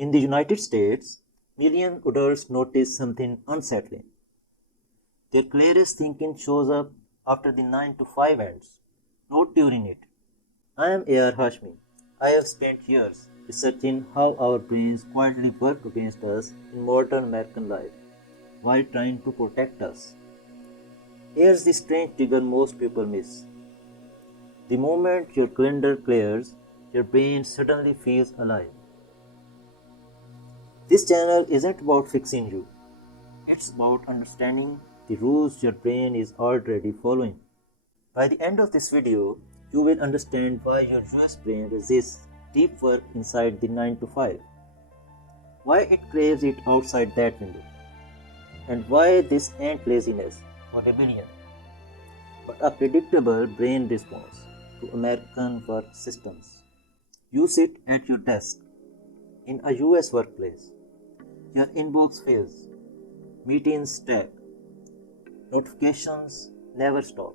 In the United States, million adults notice something unsettling. Their clearest thinking shows up after the 9 to 5 ends, not during it. I am Hashmi. I have spent years researching how our brains quietly work against us in modern American life while trying to protect us. Here's the strange trigger most people miss. The moment your calendar clears, your brain suddenly feels alive. This channel isn't about fixing you, it's about understanding the rules your brain is already following. By the end of this video, you will understand why your US brain resists deep work inside the 9 to 5, why it craves it outside that window, and why this ain't laziness or rebellion, but a predictable brain response to American work systems. You sit at your desk in a US workplace. Your inbox fills, meetings stack, notifications never stop.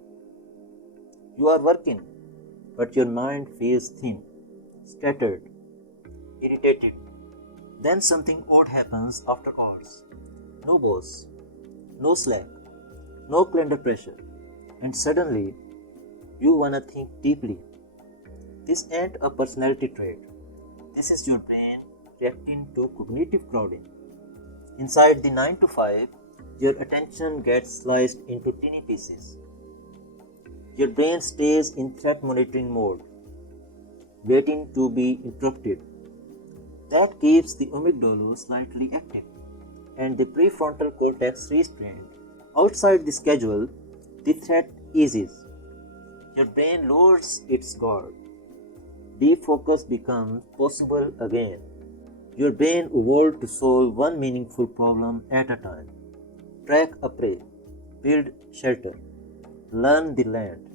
You are working, but your mind feels thin, scattered, irritated. Then something odd happens after hours. No boss, no Slack, no calendar pressure, and suddenly you wanna think deeply. This ain't a personality trait. This is your brain reacting to cognitive crowding. Inside the 9 to 5, your attention gets sliced into tiny pieces. Your brain stays in threat monitoring mode, waiting to be interrupted. That keeps the amygdala slightly active and the prefrontal cortex restrained. Outside the schedule, the threat eases. Your brain lowers its guard. Deep focus becomes possible again. Your brain evolved to solve one meaningful problem at a time. Track a prey, build shelter, learn the land.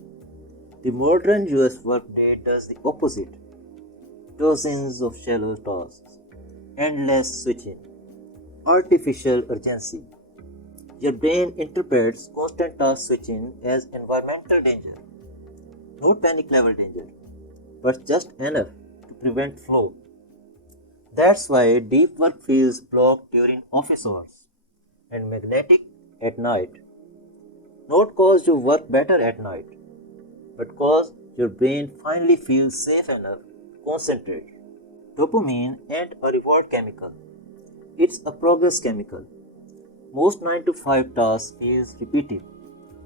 The modern US workday does the opposite. Dozens of shallow tasks, endless switching, artificial urgency. Your brain interprets constant task switching as environmental danger, not panic level danger, but just enough to prevent flow. That's why deep work feels blocked during office hours and magnetic at night. Not cause you work better at night, but cause your brain finally feels safe enough to concentrate. Dopamine ain't a reward chemical, it's a progress chemical. Most 9 to 5 tasks feels repetitive,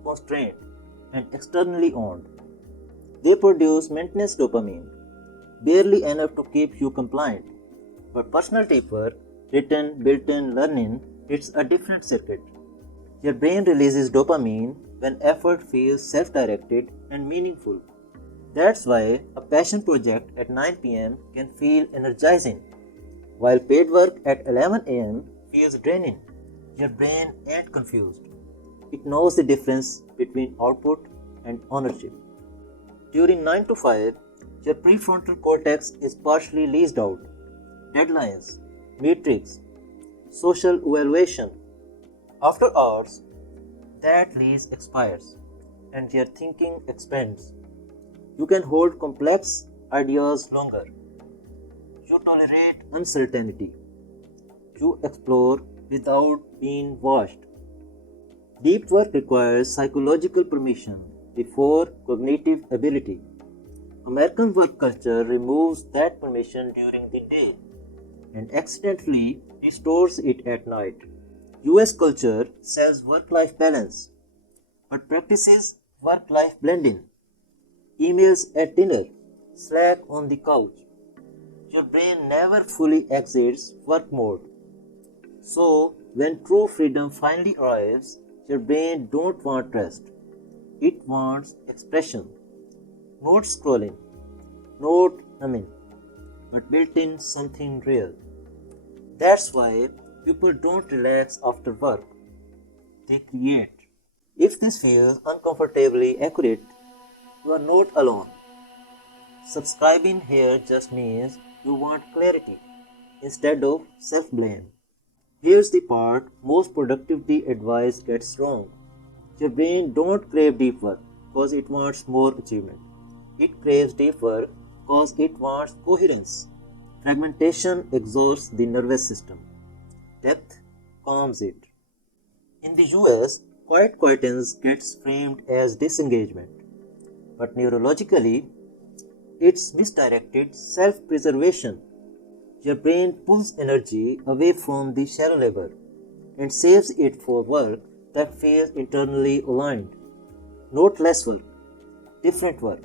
constrained, and externally owned. They produce maintenance dopamine, barely enough to keep you compliant. But personal deeper, written, built-in learning, it's a different circuit. Your brain releases dopamine when effort feels self-directed and meaningful. That's why a passion project at 9 pm can feel energizing, while paid work at 11 am feels draining. Your brain ain't confused. It knows the difference between output and ownership. During 9 to 5, your prefrontal cortex is partially leased out. Deadlines, metrics, social evaluation. After hours, that lease expires and your thinking expands. You can hold complex ideas longer. You tolerate uncertainty. You explore without being washed. Deep work requires psychological permission before cognitive ability. American work culture removes that permission during the day and accidentally restores it at night. US culture sells work-life balance, but practices work-life blending. Emails at dinner, Slack on the couch. Your brain never fully exits work mode. So, when true freedom finally arrives, your brain don't want rest. It wants expression. Not scrolling, not numbing, but built in something real. That's why people don't relax after work. They create. If this feels uncomfortably accurate, you are not alone. Subscribing here just means you want clarity instead of self-blame. Here's the part most productivity advice gets wrong. Your brain don't crave deep work because it wants more achievement. It craves deep work because it wants coherence. Fragmentation exhausts the nervous system. Depth calms it. In the US, quiet quietness gets framed as disengagement, but neurologically, it's misdirected self-preservation. Your brain pulls energy away from the shallow labor and saves it for work that feels internally aligned. Not less work, different work.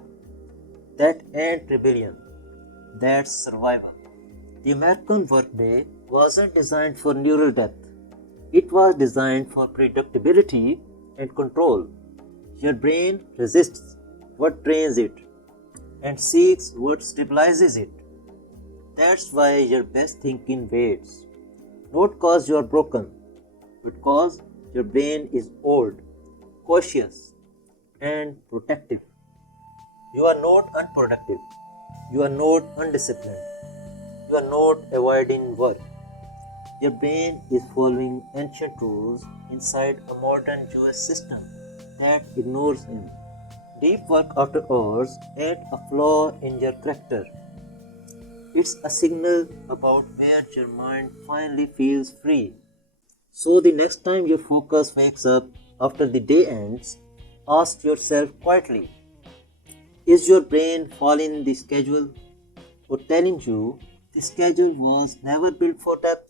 That ain't rebellion, that's survival. The American workday wasn't designed for neural depth. It was designed for predictability and control. Your brain resists what drains it and seeks what stabilizes it. That's why your best thinking waits. Not cause you are broken, but cause your brain is old, cautious, and protective. You are not unproductive. You are not undisciplined. You are not avoiding work. Your brain is following ancient rules inside a modern US system that ignores them. Deep work after hours ain't a flaw in your character. It's a signal about where your mind finally feels free. So the next time your focus wakes up after the day ends, ask yourself quietly, is your brain following the schedule or telling you the schedule was never built for depth?